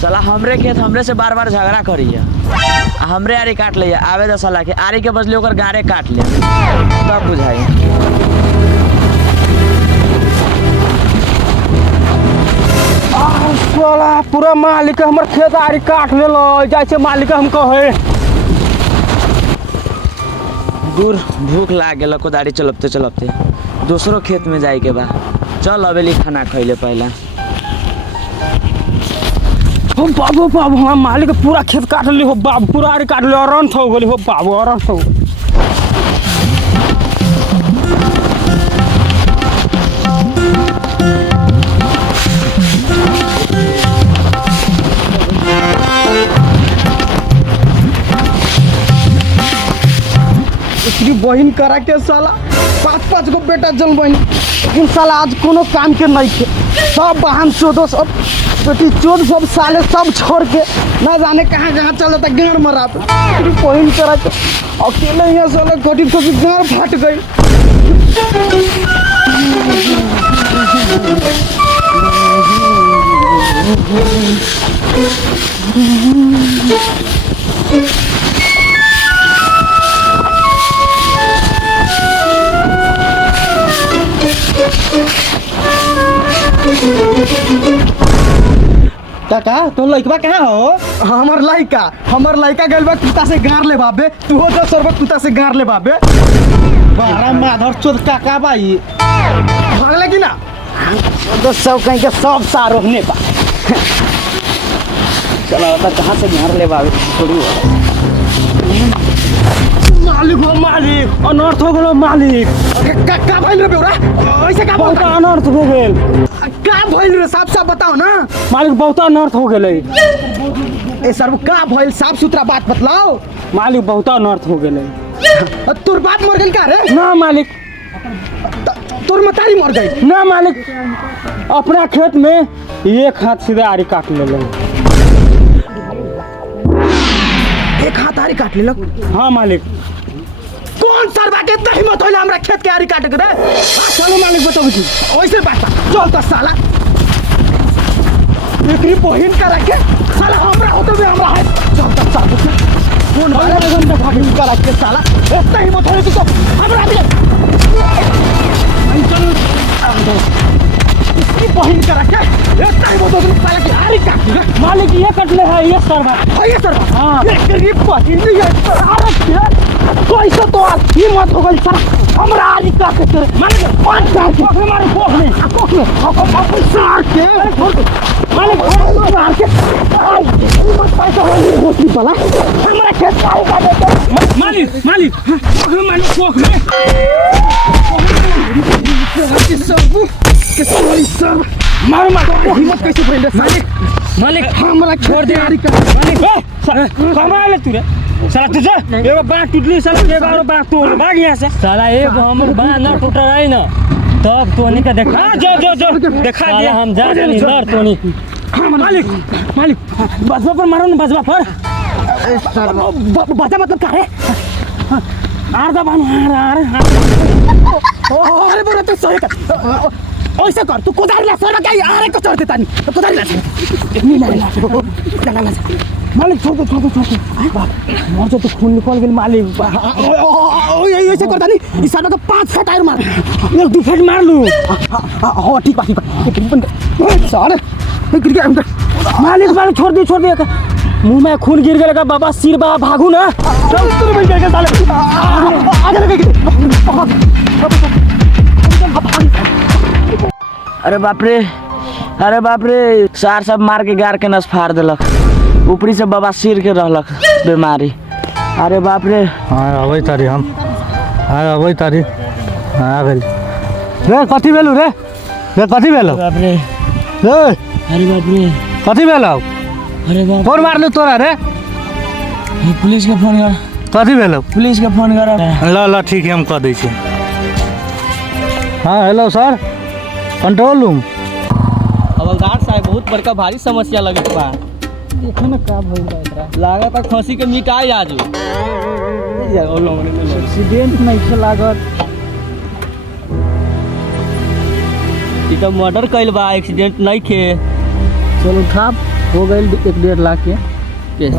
साला हमरे खेत हमरे से बार बार झगड़ा करिए, हमरे आरी काट लिया। आवे तो साला के आरी के बदले ओकर गारे काट लिया, तब बुझाई। साला पूरा मालिक हमर खेत आरी काट लेलो, जैसे मालिक हम कहे। दूर भूख लाग गेल, कोदारी चलपते चलपते दूसरो खेत में जाए के बा। चल अबेली खाना खैले पहला। हो बाबू बाबू हमार मालिक पूरा खेत काट ली हो बाबू, पूरा आरी काट ली, अरंथ हो गेली हो बाबू, अरंथ हो। बहन करा के साला 5-5 गो बेटा जन्म बहन, लेकिन साला आज कोनो काम के नहीं थे। सब बहन चोदो सब बेटी चोद सब साले सब छोड़ के ना जाने कहाँ कहाँ चल जाता गाँव मरा। बहन करा के अकेले यहाँ साले घटी कभी गाँव फट गई। काका तो लइकबा कहाँ हो? हमर लइका गइल बा कुत्ता से गार ले बाबे, तू हो तो सरबा कुत्ता से गार ले बाबे। बारा माधर चोद काका भाई भागले कि ना? तो सब कहीं के सब सारो ने बा। चलो तो कहाँ से गार ले बाबे छोड़ू। मालिक हो मालिक, अनर्थ हो गेलो मालिक। का भइल रे बेउरा? ऐसे का बहुत अनर्थ हो गेल। का भइल रे साफ साफ बताओ ना। मालिक बहुत अनर्थ हो गेलै। ए सर का भइल साफ सुथरा बात बतलाओ। मालिक बहुत अनर्थ हो गेलै। तोर बाप मर गेल का रे? ना मालिक। तोर मतारी मर गई? ना मालिक, अपना खेत में एक हाथ सीधे आरी काट लेलो। एक हाथ आरी काट लेलो? हाँ मालिक। कौन सरवा के इतना हिम्मत होला हमरा खेत के आरी काटे के रे? चलो मालिक बताओ जी। ओइसे बात चल तो साला एकरी बहिन करा के साला हमरा होते भी हमरा है। चल तो साला कौन बारे में भागिन करा के साला इतना हिम्मत होला तो हमरा भी चल इसकी बहिन करा के इतना हिम्मत होला साला की आरी काट। मालिक ये कट ले है ये सरवा। ये सरवा हां एकरी बहिन ये अरे कैसे तो हिम्मत हो गई साला हमरा आरी काट के मालिक पांच काट के हमारे कोख में अपन सार के मालिक मार के मत पैसा हो होती वाला हमरा खेत काऊ का देते मालिक मालिक हमारे कोख में के सब मार हिम्मत कैसे भइल मालिक? मालिक हमरा छोड़ दे आरी काट। मालिक कमा ले तू रे साला, तुझे एगो बाँह टूटली साला, एगो और बाँह तोड़ भाग यहाँ से साला। एगो हमर बाँह ना टूट रही ना तब तोनी का देखा। जो देखा दिया हम जा नहीं लड़ तोनी। मालिक मालिक बसवा पर मारो ना, बसवा पर बचा मतलब क्या है? आर दा बान आर अरे बोला तो सही कर ऐसा कर तू कोदारी ला सर क्या आरे को चढ़ देता नहीं कोदारी ला नहीं ला मालिक छोड़ दो मर जो तो खून निकल गया मालिक। ऐसे करता नहीं इस साला तो 5 छह टायर मार, 1-2 फेट मार लूँ। हाँ ठीक बात सर मालिक मालिक छोड़ दिए मुँह में खून गिर गया बाबा, सिर बा भागू ना। अरे बाप रे सार सब मार के गार के नस फाड़ देलक, ऊपरी से बाबा सिर के रहलक बीमारी। अरे बाप रे। हाँ अबै तारी हम अबै तारी आ गेल रे। कथी भेलू रे कथी भेलौ? बाप रे अरे बाप रे कथी भेलौ? अरे बाप कौन मारलू तोरा रे? पुलिस के फोन कर। कथी भेलौ? पुलिस के फोन कर। ल ठीक है हम कह दै छी। हाँ हेलो सर, कंट्रोल रूम। हवलदार साहब बहुत बड़का भारी समस्या लगत बा। देखो ना का भइल बा एकरा। लागत खसी के मिटाई आज एक्सीडेंट नहीं के लागत। ई तो मर्डर कइल बा, एक्सीडेंट नहीं खे। चल उठा हो गए 1-1.5 लाख के केस।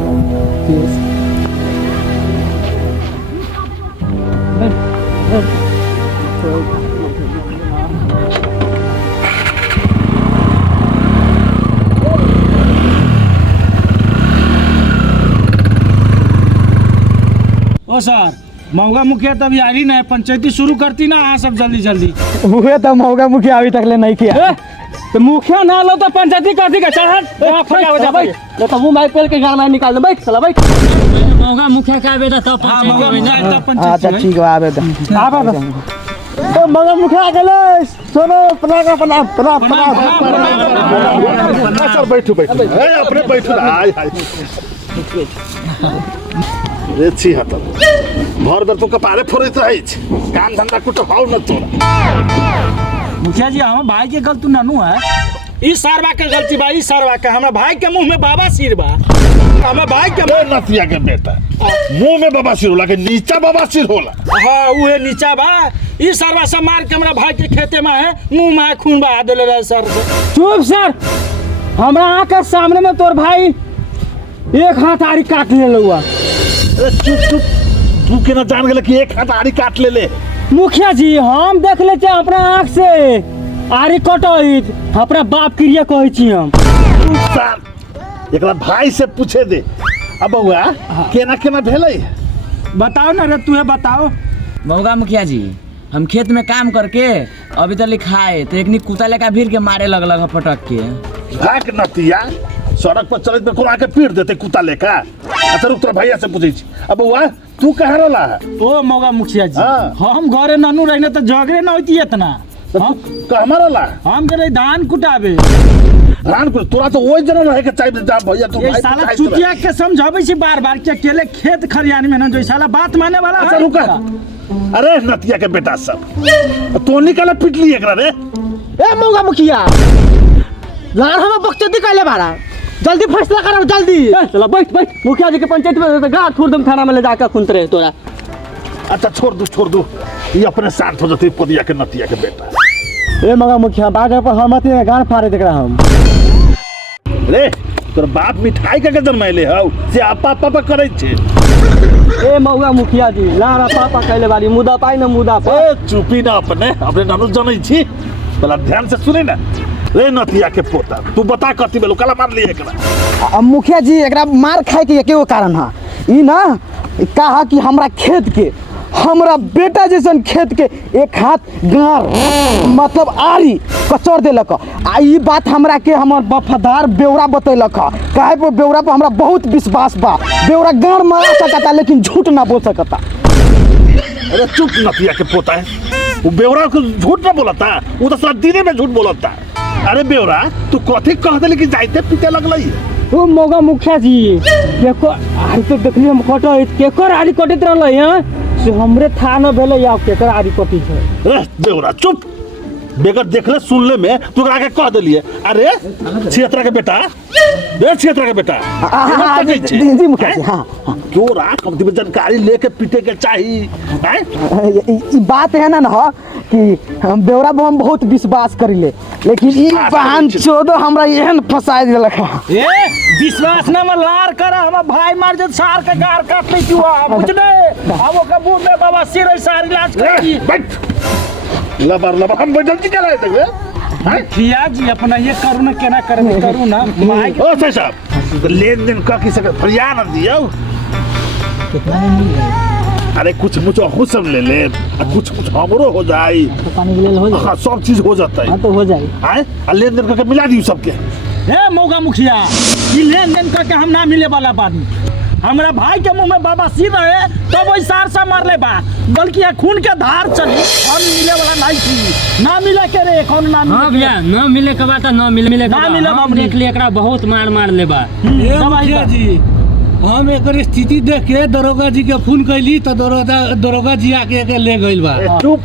ओ सर मौगा मुखिया तब यारी ना पंचायती शुरू करती ना हाँ सब जल्दी जल्दी। हुए तो मौका मुखिया अभी तक ले नहीं किया। तो मुखिया ना लो तो पंचायती करती का चढ़ तो मुंह माइक पेल के गाड़ में निकाल दे। बैठ चला बैठ। मौगा मुखिया का बेटा तब अच्छा ठीक है आवे तो तो मौका मुखिया गेले सुनो सर बैठू बैठू अपने बैठू हाय हाय रे छी हत घर दर तो कपारे फोड़ैत रहै छै काम धंधा कुछ भाव न तोरा। मुखिया जी हम भाई के गलती नानू है। ई सारवा के गलती बा। ई सारवा के हमरा भाई के मुंह में बाबा सिर बा। हमरा भाई के ए नतिया के बेटा मुंह में बाबा सिर होला के नीचा बाबा सिर होला। हाँ उहे नीचा बा। ई सारवा से मार के हमरा भाई के खेते में है मुंह में खून बहा देले रहे सर से। चुप सर। हमरा आँख के सामने में तोर भाई एक हाथ आड़ी काट ले लुआ। अरे चुप चुप तू केना जान गेले कि एक हाथ आड़ी काट ले ले। मुखिया जी हम देख लेते अपना आँख से आड़ी कटैत अपना बाप क्रिया कहै छी हम। सर एकरा भाई से पूछे दे अब बउआ केना केना भेलै बताओ ना रे तू बताओ। मौगा मुखिया जी हम खेत में काम करके अभी तक लिखाए तो एक कुत्ता लेकर भीड़ के मारे लगल फटक के। भाग नतिया सड़क पर चलत में कोना के पीट देते कुत्ता लेकर। अच्छा रुक तोरा भैया से पूछै छी अब बउआ तू कहाँ रहला है? ओ मौगा मुखिया जी हाँ। हम घरे नानू रहने तो झगड़े ना होती इतना। कहमा रहला हम गए धान कुटाबे। धान को तोरा तो ओइ जना रहे के चाहिए जा भैया तू ये साला चुतिया के समझावे छी बार-बार के अकेले खेत खरियान में ना जो साला बात माने वाला अच्छा है। रुका अरे नतिया के बेटा सब तो निकाले पिटली एकरा रे। ए मौका मुखिया लार हम बकचोदी काले बारा जल्दी फैसला करो जल्दी। चला बैठ बैठ। मुखिया जी के पंचायत में गाड़ थोड़ दम थाना में ले जाकर खुनते रहे तोरा। अच्छा छोड़ दू ये अपने साथ हो जते पदिया के नतिया के बेटा। ए मौका मुखिया बाजा पर हम अति गान फाड़े देख रहा हम। रे तोर बाप मिठाई के जन्मैले हौ से आपा पापा करै छे। ए मौगा मुखिया जी लारा पापा कहले बारी मुदा पाई ना मुदा पा। ए चुपी ना अपने नानू जनै छी पहला ध्यान से सुने ना। रे नतिया के पोता तू बता कथी बेलू कला मार लिए एकरा। मुखिया जी एकरा मार खाए के एकेगो कारण है ई ना कहा कि हमरा खेत के हमरा बेटा जैसन खेत के एक हाथ गार मतलब आरी कचर देलक। आ ई बात हमरा के हमर वफादार बेवरा बतैलक। काहे पर बेवरा पर हमरा बहुत विश्वास बा। बेवरा गार मार सकता लेकिन झूठ ना बोल सकता। अरे चुप नतिया के पोता है वो बेवरा को झूठ ना बोलता वो तो सारा दिने में झूठ बोलता। अरे बेवरा तू कथी कह देली कि जाइते पीते लगलई। ओ मौगा मुखिया जी केको आड़ी तो देखली हम कटैत केकर आड़ी कटैत रहलै हैं से हमरे था न भेलै या केकर आड़ी कटै छै। ए बेवरा चुप बेगर देखले सुनले में तू आगे कह देलिए। अरे क्षेत्र के बेटा बे क्षेत्र के बेटा जी मुखिया जी हाँ क्यों रात कम में जानकारी लेके पीटे के चाहिए ई बात है ना ना कि हम बेवरा पर हम बहुत विश्वास करिले लेकिन ई बहन चोदो हमरा एहन फसाय देलक। ए विश्वास ना में लार कर हम भाई मार जब सार का गार काट ले तू बुझने अब ओ कबू में बाबा सिर सार इलाज करी। बैठ लबर हम बैठल छी चला देबे हैं खिया जी अपना ये करू ना केना करे करू ना माई ओ सही साहब लेन देन का किसी का फरियाद न दियो कितना मिल गया। अरे कुछ मुझ हो सब ले ले कुछ हमरो हो जाए तो पानी के लेल हो जाए। हाँ सब चीज हो जाता है। हां तो हो जाए। हैं लेन देन करके मिला दियो सबके। ए मौगा मुखिया ई लेन देन करके हम ना मिले वाला बात हमरा भाई के मुंह में बाबा सिर रहे तब वही सार सा मार ले बा बल्कि खून के धार चली हम मिले वाला नहीं थी ना मिले के रे कौन ना हाँ भैया न मिले के बात न मिले ना मिले हम देख लिए एकरा बहुत मार ले बा। मुखिया जी हम एक स्थिति देख के दरोगा जी के फोन कैली तो दरोगा जी आके ले गइल बा। चुप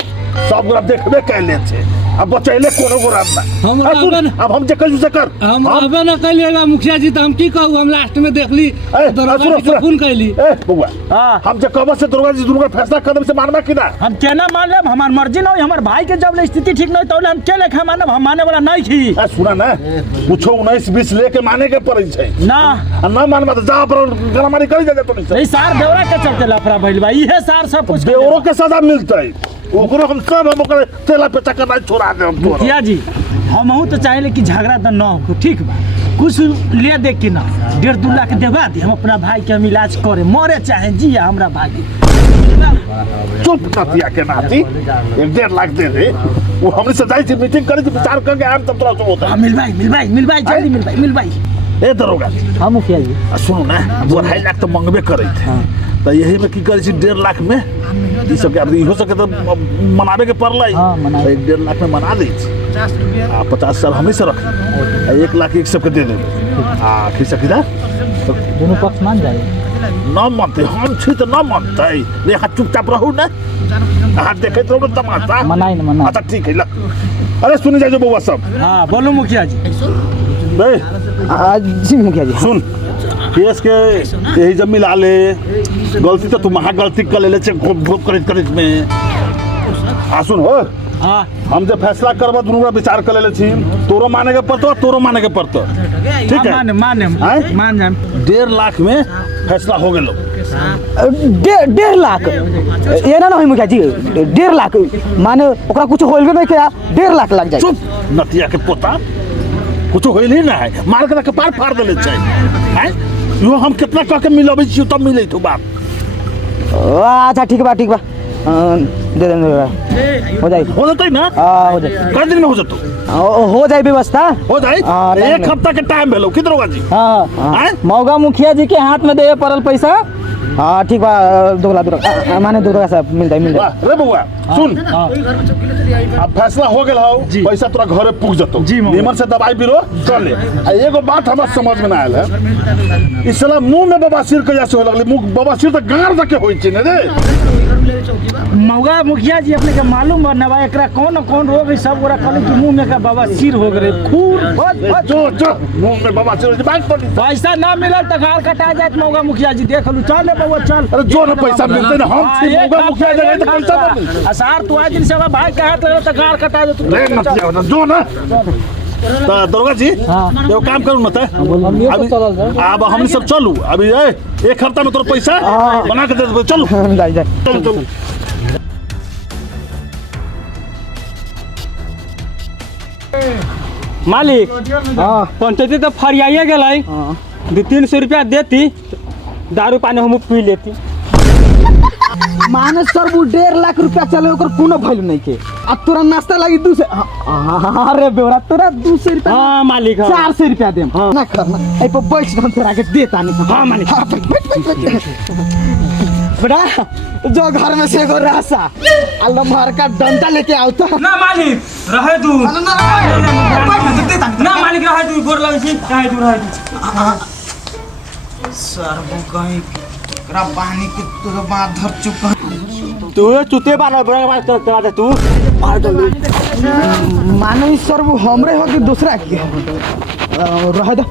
सब देखबे कैले छे अब बचैले कोनो को राम ना हम अब सुन, रहबे अब हम जे कहियो से कर हम रहबे न कैलिएगा मुखिया जी तो हम की कहू हम लास्ट में देखली दरोगा सुनो, जी के फोन कैली ए बउआ हाँ। हम जे कहबो से दरोगा जी दुनू फैसला कदम से मानबा कि ना हम केना मान लेब हमार मर्जी न होई हमार भाई के जब ले स्थिति ठीक न होई तो हम के लेखा मानब हम माने वाला नहीं छी ए सुना ना कुछो 19-20 लेके माने के पड़ै छै ना आ ना मानबा त जा पर गलामारी करी जा तो नहीं ई सार देवरा के चलते लफड़ा भइल बा इहे सार सब कुछ बेवरो के सजा मिलतै ओकरो हम सब हम ओकर तेला पे चक्कर नहीं छोड़ा दे हम तोरा मुखिया जी हमहू तो चाहेले कि झगड़ा तो न हो ठीक बा कुछ ले दे के ना 1.5-2 लाख देवा दी हम अपना भाई के हम इलाज करे मरे चाहे जिया हमरा भाई चुप कतिया के नाती 1.5 लाख दे दे वो हमने से जाई थी मीटिंग करी थी विचार करके आम तब तोरा सब होता मिल भाई जल्दी मिल भाई ए दरोगा हां मुखिया जी आ सुनो ना 2.5 लाख तो मंगबे करे थे तो यही में की करे छी 1.5 लाख में ई सब के हो सके तो मनावे के पड़लै हाँ, मनावे। 1.5 लाख में मना दे आ 50 साल हमही से रख 1 लाख एक सबके दे दे आ की सकीदा दोनों पक्ष मान जाए न मानते हम छी तो न मानते ले हाथ चुपचाप रहू ना हाथ देखे तो तमाशा मनाई न मनाई अच्छा ठीक है ला अरे सुन जाइए बउआ सब हां बोलो मुखिया जी बे जी मुखिया जी सुन केस के यही जब मिला ले गलती तो तुम गलती कर ले करित में आ सुन हो हां हम जब फैसला करबा दुनू का विचार कर ले छी तोरो माने के पड़तो ठीक है माने आँय? मान जाम 1.5 लाख में फैसला हो गेलो 1.5 लाख ये ना होई मुखिया जी 1.5 लाख माने ओकरा कुछ होइबे नहीं किया 1.5 लाख लग जाए चुप नतिया के पोता कुछ होइल ही ना है मार के कपार फाड़ देले छै हैं यो हम कितना कह के मिलबै छी तब मिलै तो बात अच्छा ठीक बा दे दे हो जाए हो जतै ना हो जाए कई दिन में हो जतो हो जाए व्यवस्था हो जाए हाँ, टाइम एक है। हफ्ता के टाइम भेलो कि दरोगा जी हाँ आँय? मौगा मुखिया जी के हाथ में दे पड़ल पैसा हाँ ठीक बा माने दुर्गा साहब मिल जाए वाह रे बउआ सुन अब फैसला हो गेल हो पैसा तोरा घरे पुग जतो जी, मौगा। निमन से दवाई बिरो कर ले आ एगो बात हमरा समझ में ना आयल है इस साला मुंह में बवासीर कहिया से हो लगले मुंह बवासीर तो गार तक के होई छै ने रे मौगा मुखिया जी अपने के मालूम बा नवा एकरा कौन रोग है सब ओरा कहले कि मुंह में का बवासीर हो गए खूर जो मुंह में बवासीर बात तो नहीं पैसा ना मिलल त गाल कटा जात मौगा मुखिया जी देख लू चल ले बउआ चल अरे जो ना पैसा मिलते ना हम छी मौगा मुखिया जगह तो पैसा ना मिलते असार तू आज दिन से भाई का हाथ लगा त गाल कटा दे तू रे नतिया होता जो ना तो दरोगा जी एगो काम करू ना ते अब हम सब चलू अभी एक हफ्ता में तोर पैसा बना के दे देबो चलू जाए चलू मालिक हाँ पंचायती तो फरियाइए गेलै 200-300 रुपया देती दारू पानी हम पी लेती माने सर वो 1.5 लाख रुपया चले ओकर कोनो वैल्यू नहीं के अब तोरा नाश्ता लगी 200 अरे बेवरा तोरा 200 रुपया हाँ मालिक हाँ 400 रुपया देम ना करना ए पर बैठ हम तोरा के देता नहीं हाँ मालिक बेटा जो घर में से एगो रासा अल्लाह मार का डंडा लेके आओ तो ना मालिक रहे तू ना मालिक रहे तू गोर लगे छी रहे तू सर वो कहीं करा पानी के तो माधर चुप तू चुते बाना बड़ा बात करा दे तू मानो सर वो हमरे हो कि दूसरा के रह दो